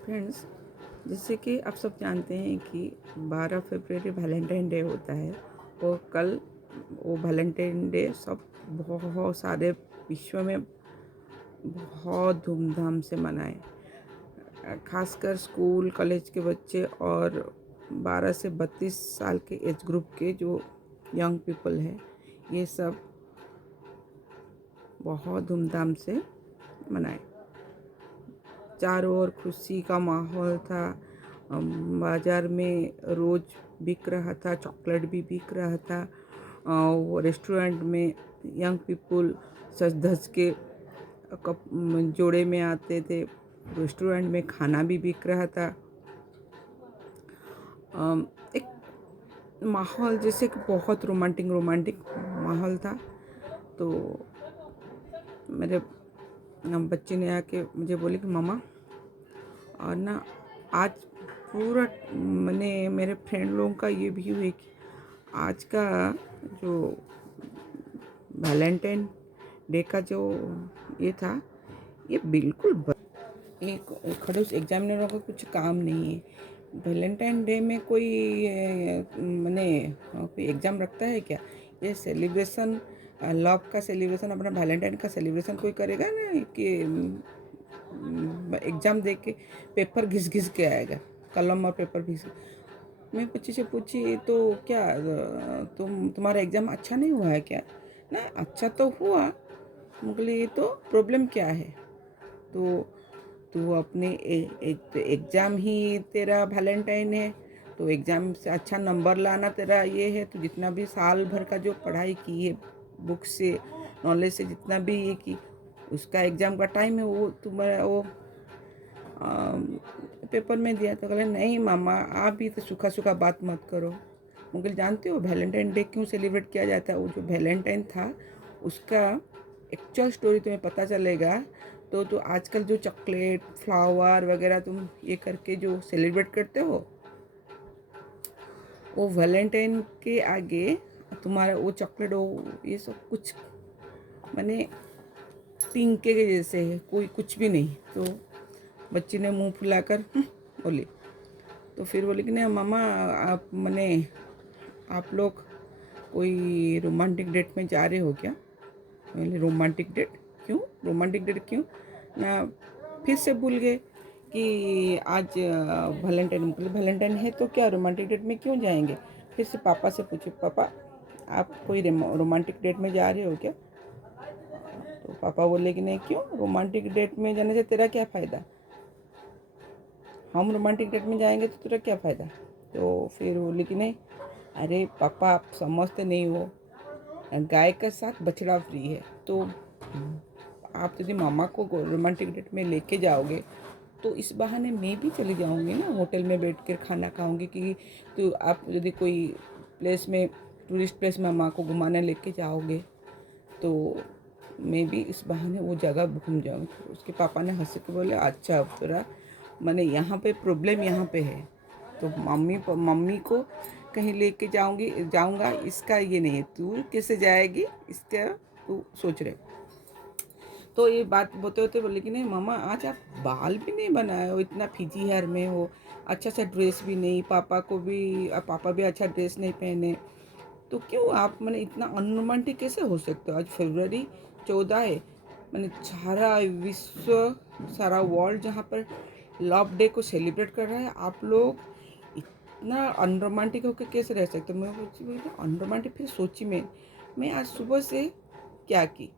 Friends, जैसे कि आप सब जानते हैं कि 12 फरवरी वैलेंटाइन डे होता है और कल वो वैलेंटाइन डे सब बहुत सारे विश्व में बहुत धूमधाम से मनाए। खासकर स्कूल कॉलेज के बच्चे और 12 से 32 साल के एज ग्रुप के जो यंग पीपल हैं, ये सब बहुत धूमधाम से मनाए। चारों ओर खुशी का माहौल था। बाज़ार में रोज़ बिक रहा था, चॉकलेट भी बिक रहा था। वो रेस्टोरेंट में यंग पीपल सज धज के कप जोड़े में आते थे। रेस्टोरेंट में खाना भी बिक रहा था। एक माहौल जैसे कि बहुत रोमांटिक माहौल था। तो मेरे बच्चे ने आके मुझे बोले कि मम्मा, और ना आज पूरा मैंने मेरे फ्रेंड लोगों का ये व्यू है कि आज का जो वैलेंटाइन डे का जो ये था, ये बिल्कुल एक खड़ूस एग्जामिनरों का कुछ काम नहीं है। वैलेंटाइन डे में कोई मैंने कोई एग्ज़ाम रखता है क्या? ये सेलिब्रेशन, लव का सेलिब्रेशन, अपना वैलेंटाइन का सेलिब्रेशन कोई करेगा ना कि एग्ज़ाम दे के पेपर घिस घिस के आएगा, कलम और पेपर घिस। मैं बच्ची से पूछी तो क्या तुम्हारा एग्ज़ाम अच्छा नहीं हुआ है क्या? ना, अच्छा तो हुआ। मुझे ये तो प्रॉब्लम क्या है? तो तू अपने एक तो एग्ज़ाम ही तेरा वैलेंटाइन है, तो एग्ज़ाम से अच्छा नंबर लाना तेरा ये है। तो जितना भी साल भर का जो पढ़ाई की है, बुक से नॉलेज से जितना भी ये की, उसका एग्ज़ाम का टाइम है, वो तुम्हारा वो पेपर में दिया। तो कहले नहीं मामा, आप भी तो सूखा सूखा बात मत करो। मुझे जानते हो वैलेंटाइन डे क्यों सेलिब्रेट किया जाता है? वो जो वैलेंटाइन था उसका एक्चुअल स्टोरी तुम्हें पता चलेगा तो आजकल जो चॉकलेट फ्लावर वगैरह तुम ये करके जो सेलिब्रेट करते हो, वो वैलेंटाइन के आगे तुम्हारा वो चॉकलेट वो ये सब कुछ माने टिंके के जैसे है, कोई कुछ भी नहीं। तो बच्ची ने मुंह फुलाकर बोली। तो फिर बोली कि नहीं मामा, आप मैंने आप लोग कोई रोमांटिक डेट में जा रहे हो क्या? मैंने रोमांटिक डेट क्यों? रोमांटिक डेट क्यों ना? फिर से भूल गए कि आज वैलेंटाइन, वैलेंटाइन है तो क्या रोमांटिक डेट में क्यों जाएंगे? फिर से पापा से पूछे, पापा आप कोई रोमांटिक डेट में जा रहे हो क्या? तो पापा बोले कि नहीं, क्यों? रोमांटिक डेट में जाने से तेरा क्या फ़ायदा? हम रोमांटिक डेट में जाएंगे तो तेरा क्या फ़ायदा? तो फिर बोले कि नहीं, अरे पापा आप समझते नहीं हो, गाय के साथ बछड़ा फ्री है। तो आप यदि मामा को रोमांटिक डेट में लेके जाओगे तो इस बहाने मैं भी चली जाऊंगी ना, होटल में बैठ कर खाना खाऊंगी। कि तो आप यदि कोई प्लेस में, टूरिस्ट प्लेस में मामा को घुमाने लेके जाओगे तो मैं भी इस बहाने वो जगह घूम जाऊंगी। उसके पापा ने हंस के बोले, अच्छा अब तेरा मैंने यहाँ पे प्रॉब्लम यहाँ पे है, तो मम्मी को कहीं लेके जाऊंगा इसका ये नहीं है, तू कैसे जाएगी इसका तू सोच रहे। तो ये बात बोलते होते बोले कि नहीं मामा, आज आप बाल भी नहीं बनाए हो, इतना फिजी हेयर में हो, अच्छा सा ड्रेस भी नहीं, पापा भी अच्छा ड्रेस नहीं पहने, तो क्यों आप मैंने इतना अनरोमांटिक कैसे हो सकते हो? आज फरवरी 14 है, मैंने सारा विश्व, सारा वर्ल्ड जहाँ पर लव डे को सेलिब्रेट कर रहा है, आप लोग इतना अनरोमांटिक होकर कैसे रह सकते हो? मैं बोली अनरोमांटिक। फिर सोची मैं आज सुबह से क्या की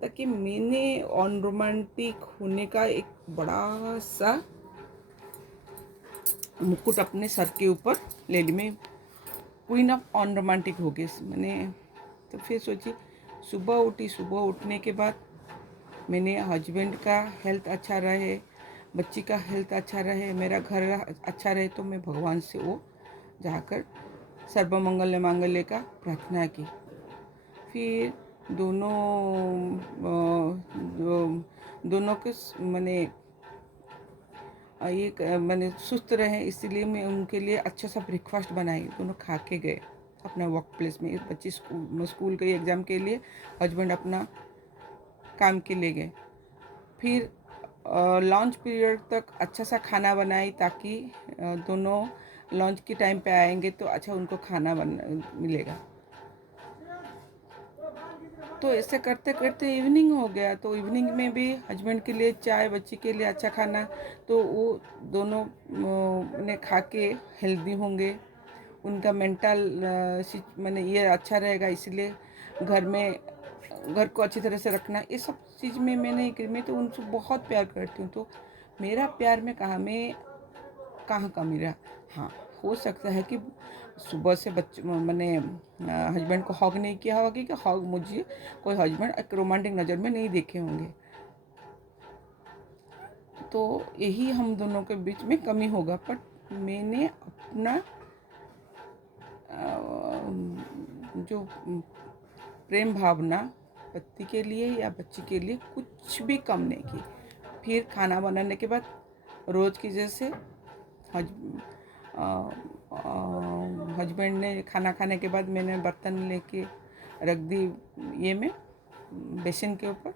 ताकि मैंने अनरोमांटिक होने का एक बड़ा सा मुकुट अपने सर के ऊपर ले ली। मैं क्वीन ऑफ अनरोमांटिक हो गई मैंने। तो फिर सोची, सुबह उठने के बाद मैंने हस्बैंड का हेल्थ अच्छा रहे, बच्ची का हेल्थ अच्छा रहे, मेरा घर अच्छा रहे, तो मैं भगवान से वो जाकर सर्वमंगल मांगल्य का प्रार्थना की। फिर दोनों के मैंने मैंने सुस्त रहे, इसीलिए मैं उनके लिए अच्छा सा ब्रेकफास्ट बनाई। दोनों खा के गए अपना वर्क प्लेस में। बच्ची स्कूल के एग्ज़ाम के लिए, हस्बैंड अपना काम के लिए गए। फिर लंच पीरियड तक अच्छा सा खाना बनाई, ताकि दोनों लंच के टाइम पे आएंगे तो अच्छा उनको खाना बन मिलेगा। तो ऐसे करते करते इवनिंग हो गया, तो इवनिंग में भी हस्बैंड के लिए चाय, बच्ची के लिए अच्छा खाना, तो वो दोनों ने खा के हेल्दी होंगे, उनका मेंटल मैंने ये अच्छा रहेगा। इसलिए घर में घर को अच्छी तरह से रखना, ये सब चीज़ में मैं तो उनसे बहुत प्यार करती हूँ। तो मेरा प्यार में कहाँ कमी रहा। हाँ, हो सकता है कि सुबह से बच्चे मैंने हस्बैंड को हग नहीं किया होगा, कि हग मुझे कोई हस्बैंड एक रोमांटिक नज़र में नहीं देखे होंगे, तो यही हम दोनों के बीच में कमी होगा। पर मैंने अपना जो प्रेम भावना पति के लिए या बच्ची के लिए कुछ भी कम नहीं की। फिर खाना बनाने के बाद रोज़ की जैसे हस्बैंड ने खाना खाने के बाद मैंने बर्तन लेके रख दी ये में बेसिन के ऊपर,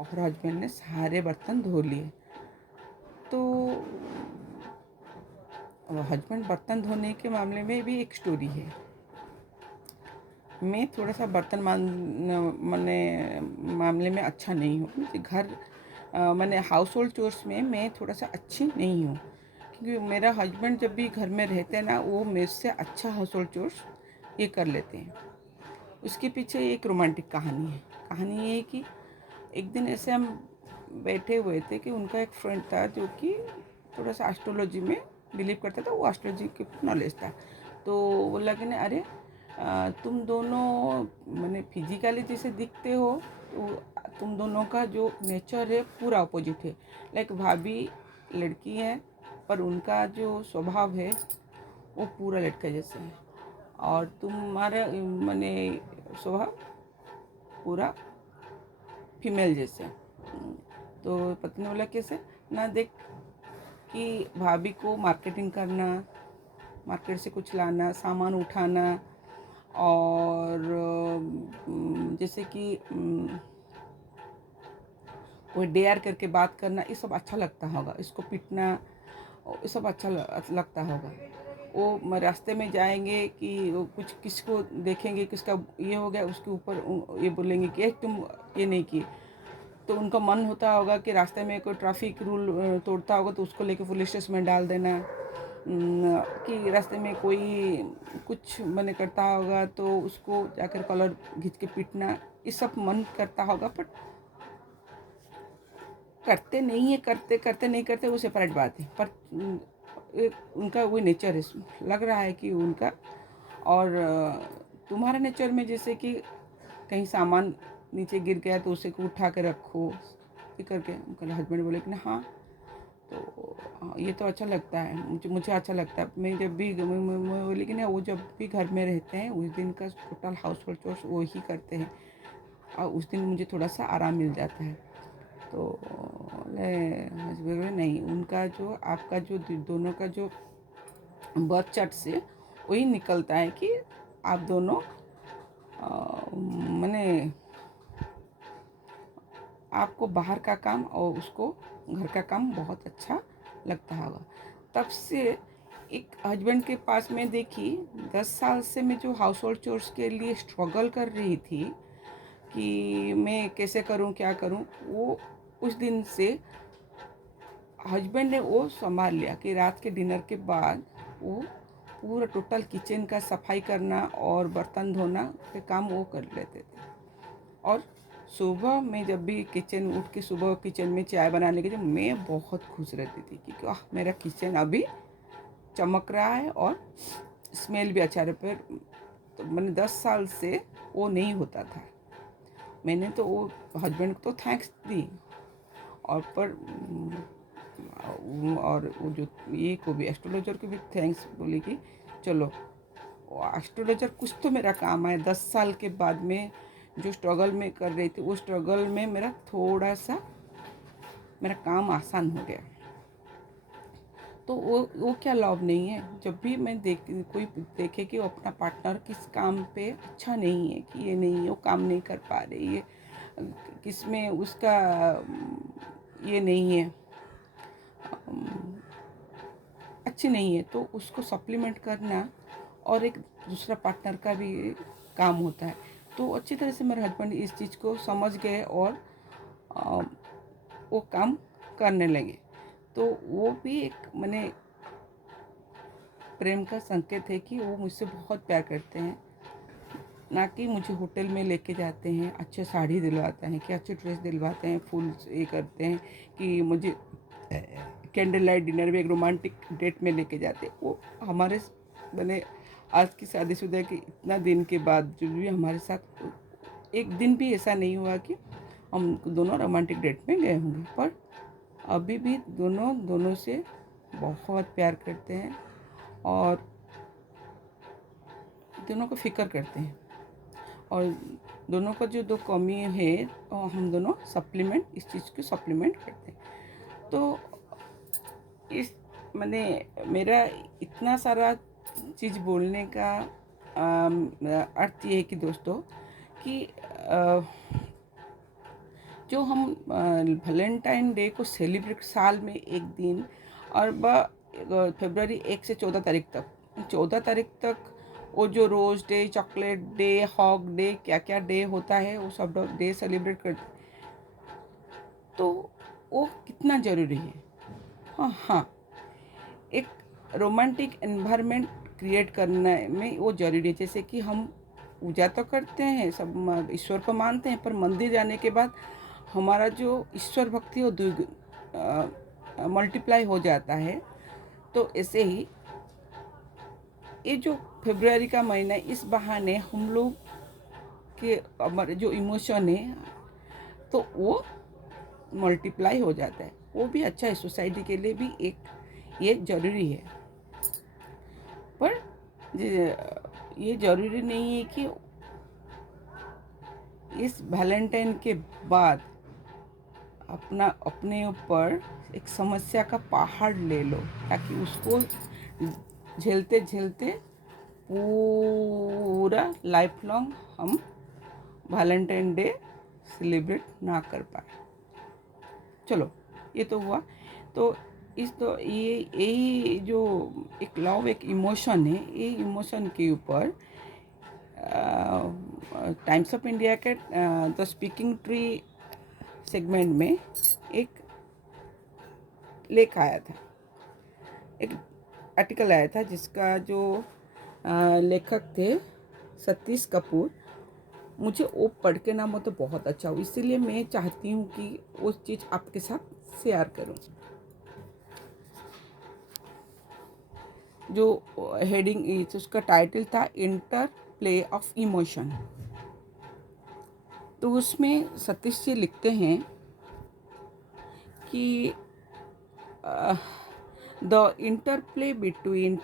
और हस्बैंड ने सारे बर्तन धो लिए। तो हस्बैंड बर्तन धोने के मामले में भी एक स्टोरी है। मैं थोड़ा सा बर्तन मामले में अच्छा नहीं हूँ। घर मैंने हाउस होल्ड चोर्स में मैं थोड़ा सा अच्छी नहीं हूँ, क्योंकि मेरा हस्बैंड जब भी घर में रहते हैं ना, वो मेरे से अच्छा हाउस होल्ड चोर्स ये कर लेते हैं। उसके पीछे एक रोमांटिक कहानी है। कहानी ये है कि एक दिन ऐसे हम बैठे हुए थे कि उनका एक फ्रेंड था जो कि थोड़ा सा एस्ट्रोलॉजी में बिलीव करता था, वो एस्ट्रोलॉजी के नॉलेज था। तो बोला कि नहीं, अरे तुम दोनों मैंने फिजिकली जैसे दिखते हो, तो तुम दोनों का जो नेचर है पूरा अपोजिट है। लाइक भाभी लड़की है, पर उनका जो स्वभाव है वो पूरा लड़का जैसे है, और तुम्हारा मैंने स्वभाव पूरा फीमेल जैसे। तो पत्नी बोला कैसे ना, देख कि भाभी को मार्केटिंग करना, मार्केट से कुछ लाना, सामान उठाना, और जैसे कि कोई डेयर करके बात करना, ये सब अच्छा लगता होगा। इसको पीटना ये सब अच्छा लगता होगा। वो रास्ते में जाएंगे कि वो कुछ किसको देखेंगे, किसका ये हो गया, उसके ऊपर ये बोलेंगे कि तुम ये नहीं किए। तो उनका मन होता होगा कि रास्ते में कोई ट्रैफिक रूल तोड़ता होगा तो उसको लेके पुलिस स्टेशन में डाल देना, कि रास्ते में कोई कुछ मैंने करता होगा तो उसको जाकर कॉलर खींच के पीटना, ये सब मन करता होगा। पर करते नहीं है, करते करते नहीं करते वो सेपरेट बात है। पर उनका वही नेचर है, लग रहा है कि उनका। और तुम्हारा नेचर में जैसे कि कहीं सामान नीचे गिर गया तो उसे को उठा के रखो, ये करके। उनका हस्बैंड बोले कि ना हाँ, तो ये तो अच्छा लगता है, मुझे अच्छा लगता है। मैं जब भी बोली कि ना, वो जब भी घर में रहते हैं उस दिन का टोटल हाउस होल्ड चोर्स वो ही करते हैं, और उस दिन मुझे थोड़ा सा आराम मिल जाता है। तो नहीं, उनका जो आपका जो दोनों का जो बर्थ चार्ट से वही निकलता है कि आप दोनों मैंने आपको बाहर का काम और उसको घर का काम बहुत अच्छा लगता होगा। तब से एक हस्बैंड के पास में देखी 10 साल से मैं जो हाउस होल्ड चोर्स के लिए स्ट्रगल कर रही थी कि मैं कैसे करूं, क्या करूं, वो उस दिन से हस्बैंड ने वो संभाल लिया कि रात के डिनर के बाद वो पूरा टोटल किचन का सफाई करना और बर्तन धोना के काम वो कर लेते थे। और सुबह में जब भी किचन उठ के सुबह किचन में चाय बनाने के लिए मैं बहुत खुश रहती थी, क्योंकि मेरा किचन अभी चमक रहा है और स्मेल भी अच्छा रहा। पर तो मैंने 10 साल से वो नहीं होता था। मैंने तो वो हस्बैंड को तो थैंक्स दी, और पर और वो जो ये को भी एस्ट्रोलॉजर को भी थैंक्स बोली कि चलो एस्ट्रोलॉजर कुछ तो मेरा काम आया। 10 साल के बाद में जो स्ट्रगल में कर रही थी, वो स्ट्रगल में मेरा थोड़ा सा मेरा काम आसान हो गया। तो वो क्या लॉब नहीं है। जब भी मैं कोई देखे कि वो अपना पार्टनर किस काम पे अच्छा नहीं है, कि ये नहीं, वो काम नहीं कर पा रही है, किस में उसका ये नहीं है, अच्छी नहीं है, तो उसको सप्लीमेंट करना और एक दूसरा पार्टनर का भी काम होता है। तो अच्छी तरह से मेरे हस्बैंड इस चीज़ को समझ गए और अ, वो काम करने लगे। तो वो भी एक मैंने प्रेम का संकेत है कि वो मुझसे बहुत प्यार करते हैं। ना कि मुझे होटल में लेके जाते हैं, अच्छे साड़ी दिलवाते हैं, कि अच्छी ड्रेस दिलवाते हैं, फुल ये करते हैं कि मुझे कैंडल लाइट डिनर में एक रोमांटिक डेट में लेके जाते हैं। वो हमारे मैंने आज की शादीशुदा के इतना दिन के बाद जो भी हमारे साथ एक दिन भी ऐसा नहीं हुआ कि हम दोनों रोमांटिक डेट में गए होंगे। पर अभी भी दोनों से बहुत प्यार करते हैं और दोनों को फिक्र करते हैं। और दोनों का जो दो कमी है हम दोनों सप्लीमेंट इस चीज़ को सप्लीमेंट करते हैं। तो इस मैंने मेरा इतना सारा चीज़ बोलने का अर्थ ये है कि दोस्तों कि जो हम वैलेंटाइन डे को सेलिब्रेट साल में एक दिन और फरवरी 1 से 14 तारीख तक 14 तारीख तक वो जो rose day, chocolate day, hug day, क्या क्या डे होता है वो सब डे सेलिब्रेट करते, तो वो कितना ज़रूरी है। हाँ, एक रोमांटिक एनवायरनमेंट क्रिएट करने में वो ज़रूरी है। जैसे कि हम पूजा तो करते हैं, सब ईश्वर को मानते हैं, पर मंदिर जाने के बाद हमारा जो ईश्वर भक्ति है वो मल्टीप्लाई हो जाता है। तो ऐसे ही ये जो फरवरी का महीना, इस बहाने हम लोग के हमारे जो इमोशन है तो वो मल्टीप्लाई हो जाता है। वो भी अच्छा है, सोसाइटी के लिए भी एक ये ज़रूरी है। पर ये ज़रूरी नहीं है कि इस वैलेंटाइन के बाद अपने ऊपर एक समस्या का पहाड़ ले लो, ताकि उसको झेलते झेलते पूरा लाइफ लॉन्ग हम वैलेंटाइन डे सेलिब्रेट ना कर पाए। चलो, ये तो हुआ। तो ये यही जो एक लव एक इमोशन है, ये इमोशन के ऊपर टाइम्स ऑफ इंडिया के द स्पीकिंग ट्री सेगमेंट में एक लेख आया था, एक आर्टिकल आया था, जिसका जो लेखक थे सतीश कपूर। मुझे वो पढ़ के ना तो बहुत अच्छा हो, इसीलिए मैं चाहती हूँ कि उस चीज़ आपके साथ शेयर करूँ। जो हेडिंग उसका टाइटल था इंटर प्ले ऑफ इमोशन। तो उसमें सतीश जी लिखते हैं कि the interplay between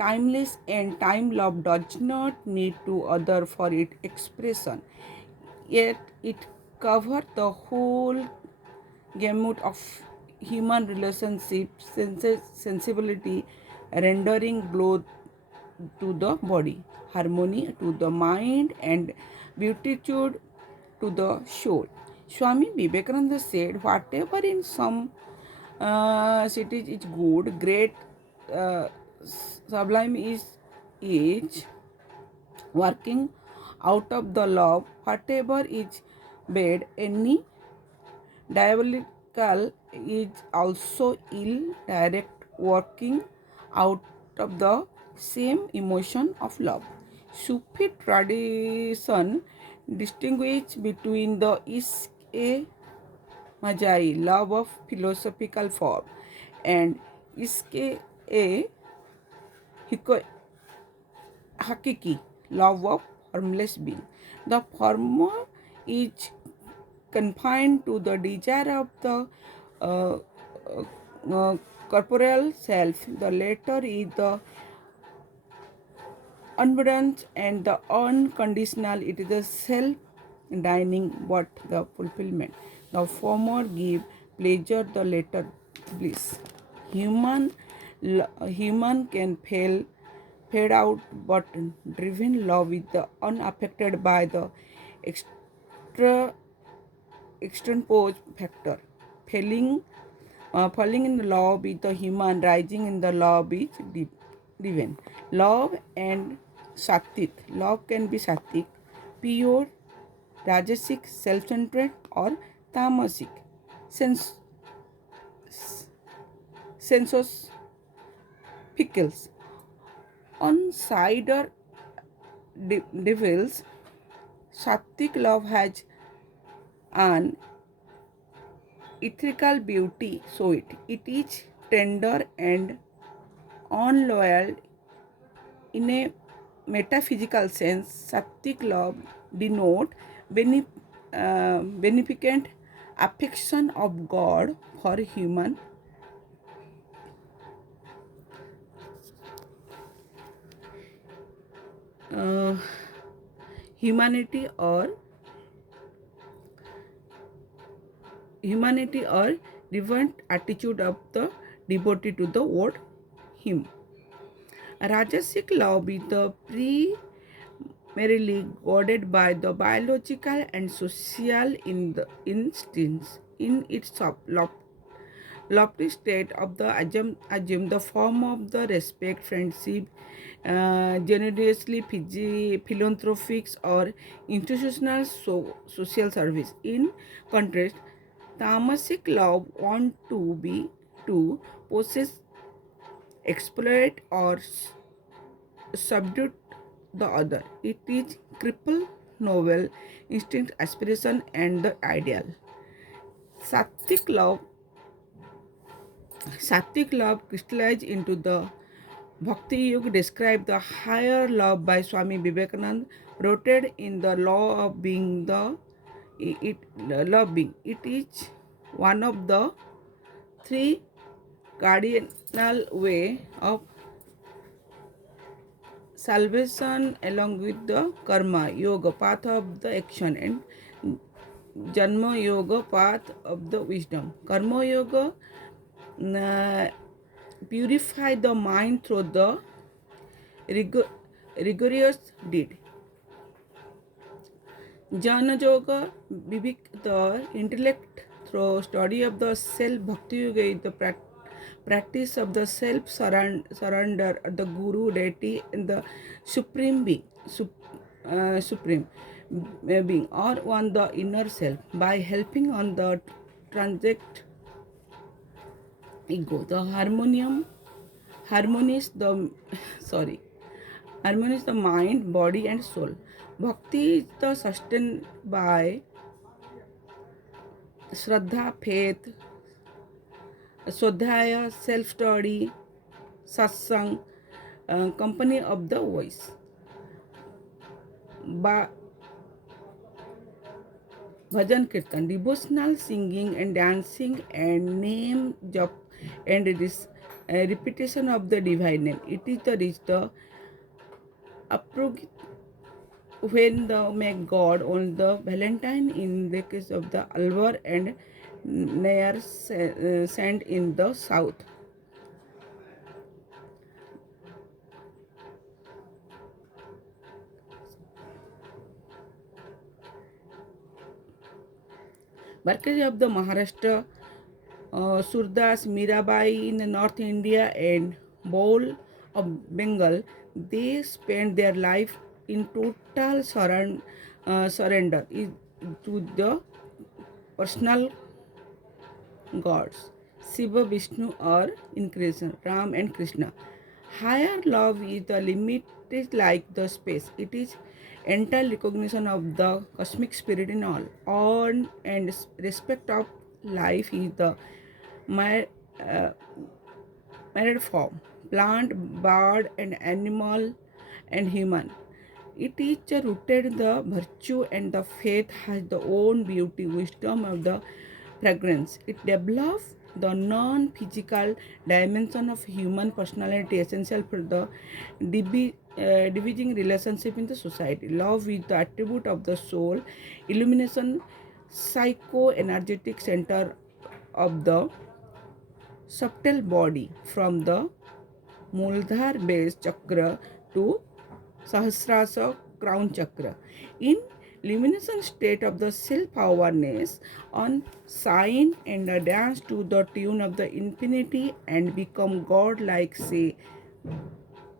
timeless and time love does not need to other for its expression, yet it covers the whole gamut of human relationship sensibility, rendering blow to the body, harmony to the mind, and beatitude to the soul. Swami Vivekananda said, whatever in some cities is good, great, uh, sublime is working out of the love. Whatever is bad, any diabolical is also ill, direct working out of the same emotion of love. Sufi tradition distinguish between the iske majai, love of philosophical form, and iske a hakiki, love of harmless being. The former is confined to the desire of the uh, corporeal self. The latter is the abundance and the unconditional. It is the self-denying but the fulfillment. The former give pleasure, the latter bliss. Human can fade out, but driven love is the unaffected by the extra external factor. Failing falling in the love with the human, rising in the love is divine. Love and sattvic. Love can be sattvic, pure, rajasic, self-centered, or tamasic, sense, sensuous, pickles. On cider devils, sattvic love has an ethereal beauty, so it is tender and unloyal in a metaphysical sense. Sattvic love denote beneficent affection of God for uh, humanity or reverent attitude of the devotee to the word him. Rajasic love is the primarily guided by the biological and social instincts. In its lofty state of the assume the form of the respect, friendship, generously philanthropic or institutional social service. In contrast, tamasic love want to possess, exploit, or subdue the other. It is cripple novel instinct, aspiration, and the ideal. Sattvic love Sattvic love crystallized into the Bhakti Yuga described the higher love by Swami Vivekananda, rooted in the law of being love being. It is one of the three cardinal way of salvation along with the karma yoga path of the action and janma yoga path of the wisdom. Karma yoga uh, purify the mind through the rigorous deed. Jnana Yoga vivic the intellect through study of the self. Bhakti Yoga is the practice of the self surrender of the Guru, deity, and the Supreme Being, Supreme Being, or on the inner self by helping on the transect ego. The harmonies the sorry harmonies the mind, body, and soul. Bhakti is the sustained by Shraddha, faith, Swadhyaya, self-study, satsang, company of the voice. Bhajan Kirtan, devotional singing and dancing and name jap and repetition of the divine name. It is the approved when the make God on the Valentine in the case of the Alvar and Nair sand in the south. Barkari of the Maharashtra, Surdas, Mirabai in the North India and Bowl of Bengal, they spend their life in total surrender to the personal gods, Shiva, Vishnu, or in Krishna, Ram and Krishna. Higher love is the limited like the space. It is entire recognition of the cosmic spirit in all. On and respect of life is the my married form, plant, bird, and animal, and human. It is rooted the virtue and the faith has the own beauty, wisdom of the fragrance. It develops the non-physical dimension of human personality essential for the dividing relationship in the society. Love is the attribute of the soul, illumination, psycho-energetic center of the subtle body from the Muladhara base chakra to Sahasrara crown chakra. In luminescent state of the self-awareness on sign and a dance to the tune of the infinity and become God like say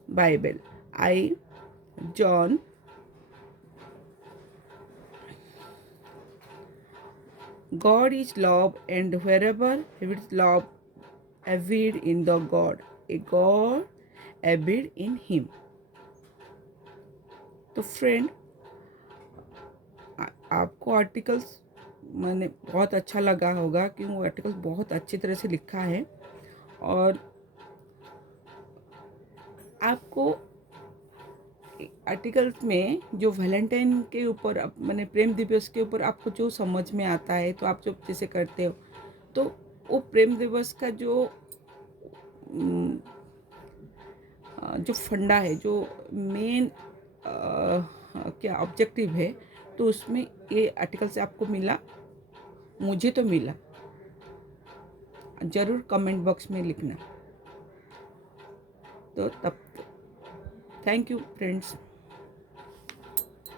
Bible. I, John, God is love and wherever with love abide in the God, a God abide in him. तो friend, आपको articles मैंने बहुत अच्छा लगा होगा कि वो articles बहुत अच्छी तरह से लिखा है और आपको आर्टिकल्स में जो वैलेंटाइन के ऊपर मैंने प्रेम दिवस के ऊपर आपको जो समझ में आता है तो आप जो जैसे करते हो तो वो प्रेम दिवस का जो फंडा है, जो मेन क्या ऑब्जेक्टिव है, तो उसमें ये आर्टिकल से आपको मिला, मुझे तो मिला। ज़रूर कमेंट बॉक्स में लिखना। तो तब थैंक यू फ्रेंड्स।